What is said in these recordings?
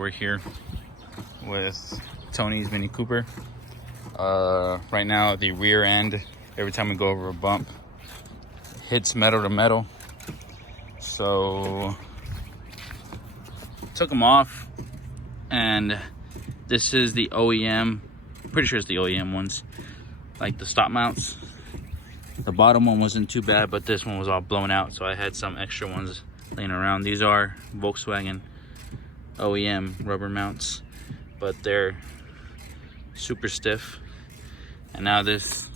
We're here with Tony's Mini Cooper. Right now, the rear end, every time we go over a bump, hits metal to metal. So, took them off, and this is the OEM. Pretty sure it's the OEM ones, like the stop mounts. The bottom one wasn't too bad, but this one was all blown out, so I had some extra ones laying around. These are Volkswagen OEM rubber mounts, but they're super stiff. And now this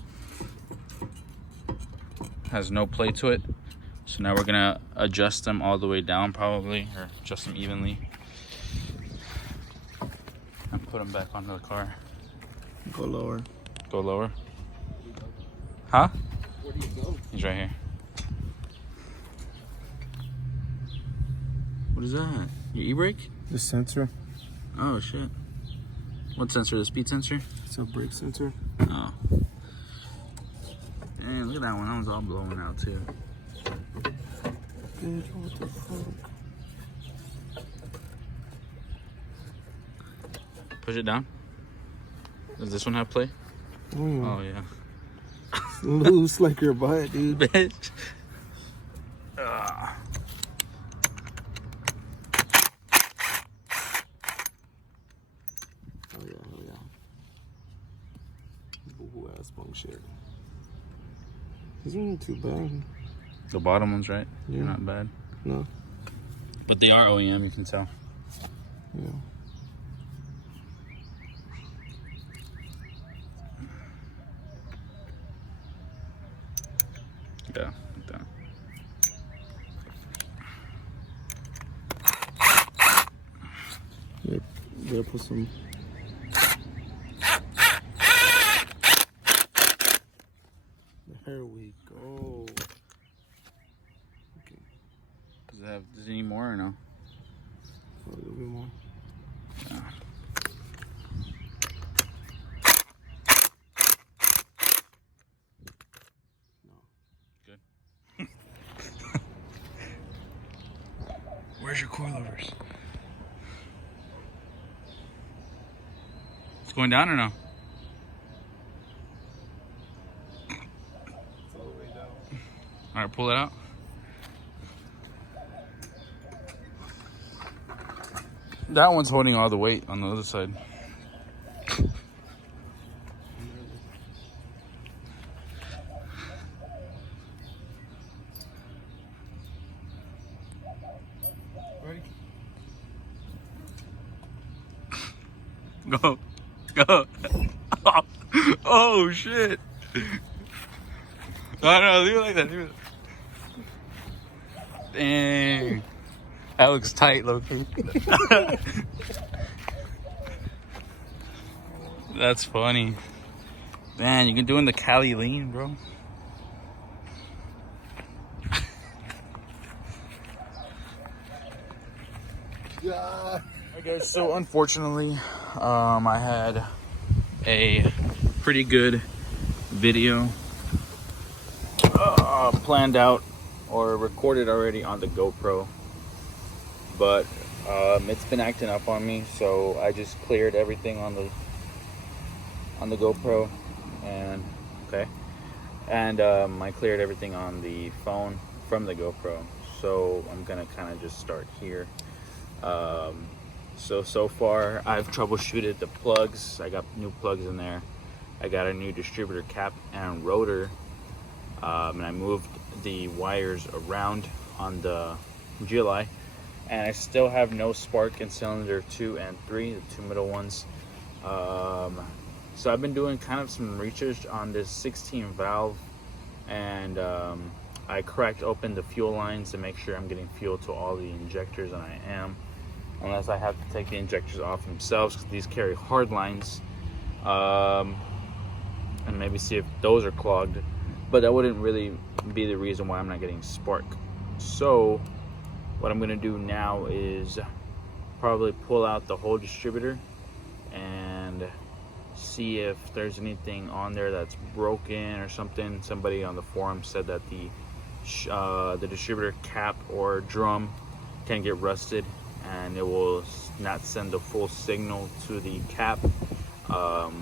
has no play to it, so now we're gonna adjust them all the way down, probably, or adjust them evenly and put them back onto the car. Go lower. Go lower. Huh? Where do you go? He's right here. What is that? Your e-brake? The sensor. Oh shit. What sensor? The speed sensor? It's a brake sensor. Oh. Man, look at that one. That one's all blowing out too. Dude, what the fuck? Push it down. Does this one have play? Oh yeah. Loose like your butt, dude. Bitch. Oh yeah. Boo ass bunk shit. These aren't too bad. The bottom ones, right? Yeah. They're not bad. No. But they are OEM, you can tell. Yeah. Yeah, like that. Yep. Gotta put some. Here we go. Okay. Does it need more or no? A little bit more. Yeah. Good. Where's your coilovers? It's going down or no? It's all the way down. All right, pull it out. That one's holding all the weight on the other side. Ready? Go. Go. Oh, shit. No, leave it like that. Leave it. Dang. That looks tight, low-key. That's funny. Man, you can do in the Cali lean, bro. Yeah. Okay, so unfortunately, I had a pretty good video planned out or recorded already on the GoPro, but it's been acting up on me, so I just cleared everything on the GoPro, and I cleared everything on the phone from the GoPro, so I'm gonna kind of just start here. So far I've troubleshooted the plugs. I got new plugs in there. I got a new distributor cap and rotor, and I moved the wires around on the GLI, and I still have no spark in cylinder 2 and 3, the two middle ones. So I've been doing kind of some research on this 16 valve, and I cracked open the fuel lines to make sure I'm getting fuel to all the injectors, and I am, unless I have to take the injectors off themselves because these carry hard lines, and maybe see if those are clogged, but that wouldn't really be the reason why I'm not getting spark. So what I'm gonna do now is probably pull out the whole distributor and see if there's anything on there that's broken or something. Somebody on the forum said that the distributor cap or drum can get rusted and it will not send the full signal to the cap,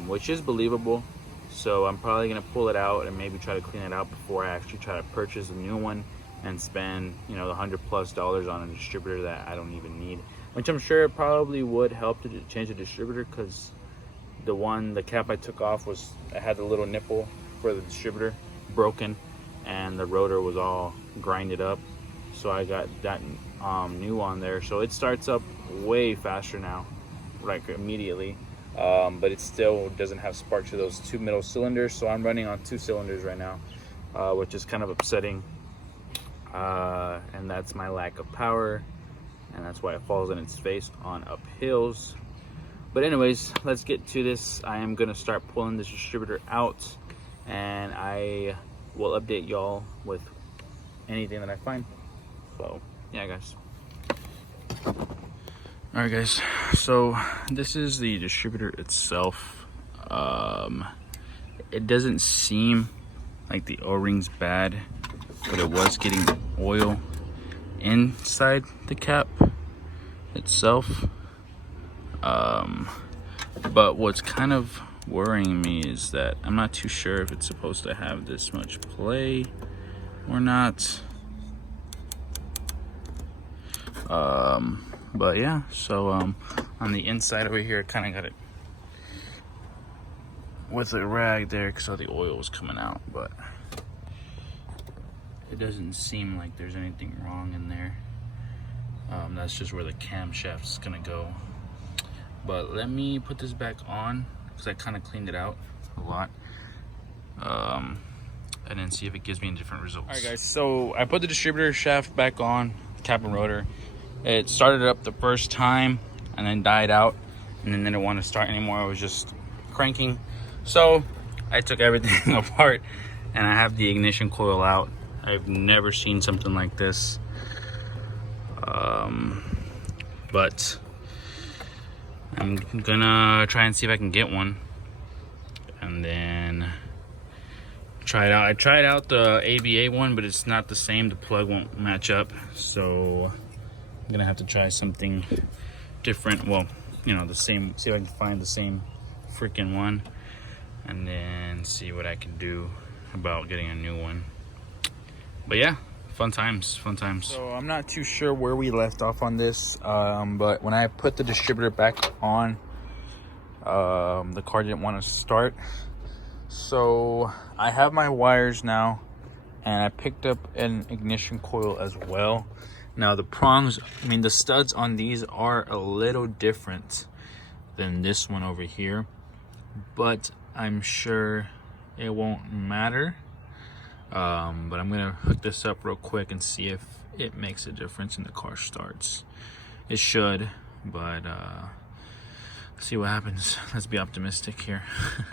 which is believable. So I'm probably gonna pull it out and maybe try to clean it out before I actually try to purchase a new one and spend, you know, the $100+ on a distributor that I don't even need. Which I'm sure it probably would help to change the distributor, because the cap I took off it had the little nipple for the distributor broken, and the rotor was all grinded up. So I got that new on there, so it starts up way faster now, like immediately. But it still doesn't have spark to those two middle cylinders, so I'm running on 2 cylinders right now, which is kind of upsetting. And that's my lack of power, and that's why it falls in its face on uphills. But anyways, let's get to this. I am gonna start pulling this distributor out, and I will update y'all with anything that I find. So yeah, guys. All right, guys, so this is the distributor itself. It doesn't seem like the O-ring's bad, but it was getting oil inside the cap itself. But what's kind of worrying me is that I'm not too sure if it's supposed to have this much play or not. But yeah, so on the inside over here, I kind of got it with a rag there because all the oil was coming out, but it doesn't seem like there's anything wrong in there. That's just where the camshaft's gonna go. But let me put this back on because I kind of cleaned it out a lot, and then see if it gives me different results. All right, guys, so I put the distributor shaft back on, cap and rotor. It started up the first time and then died out, and then didn't want to start anymore. I was just cranking. So I took everything apart, and I have the ignition coil out. I've never seen something like this. But I'm gonna try and see if I can get one, and then try it out. I tried out the ABA one, but it's not the same. The plug won't match up, so I'm gonna have to try something different. Well, you know, the same. See if I can find the same freaking one, and then see what I can do about getting a new one. But yeah, fun times, fun times. So I'm not too sure where we left off on this, but when I put the distributor back on, the car didn't want to start. So I have my wires now, and I picked up an ignition coil as well. Now the prongs, I mean the studs on these are a little different than this one over here, but I'm sure it won't matter. But I'm gonna hook this up real quick and see if it makes a difference and the car starts. It should, but see what happens. Let's be optimistic here.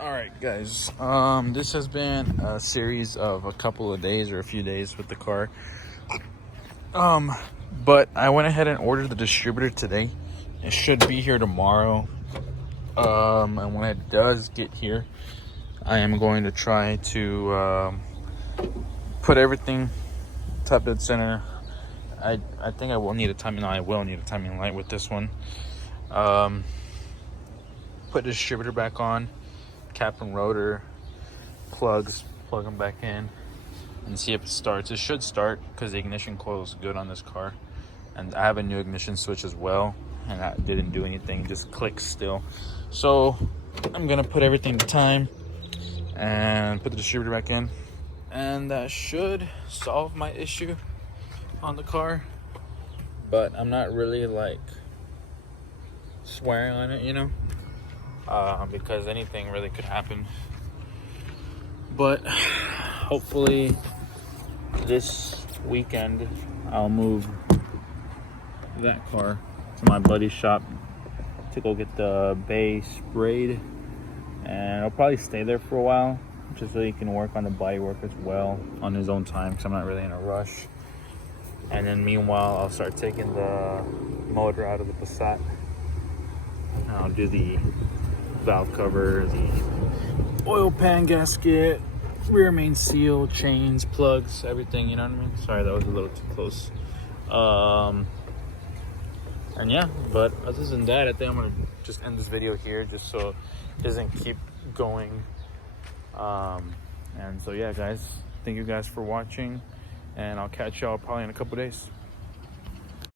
All right, guys, this has been a series of a couple of days or a few days with the car. But I went ahead and ordered the distributor today. It should be here tomorrow. And when it does get here, I am going to try to put everything top dead center. I think I will need a timing. No, I will need a timing light with this one. Put the distributor back on, cap and rotor, plugs, plug them back in, and see if it starts. It should start because the ignition coil is good on this car, and I have a new ignition switch as well, and that didn't do anything, just clicks still. So I'm gonna put everything to time and put the distributor back in, and that should solve my issue on the car. But I'm not really like swearing on it, you know, because anything really could happen. But hopefully this weekend I'll move that car to my buddy's shop to go get the bay sprayed, and I'll probably stay there for a while just so he can work on the body work as well on his own time, because I'm not really in a rush. And then meanwhile, I'll start taking the motor out of the Passat, and I'll do the valve cover, the oil pan gasket, rear main seal, chains, plugs, everything, you know what I mean? Sorry, that was a little too close. And And yeah, but other than that, I think I'm gonna just end this video here just so it doesn't keep going. And so yeah, guys, thank you guys for watching, and I'll catch y'all probably in a couple days.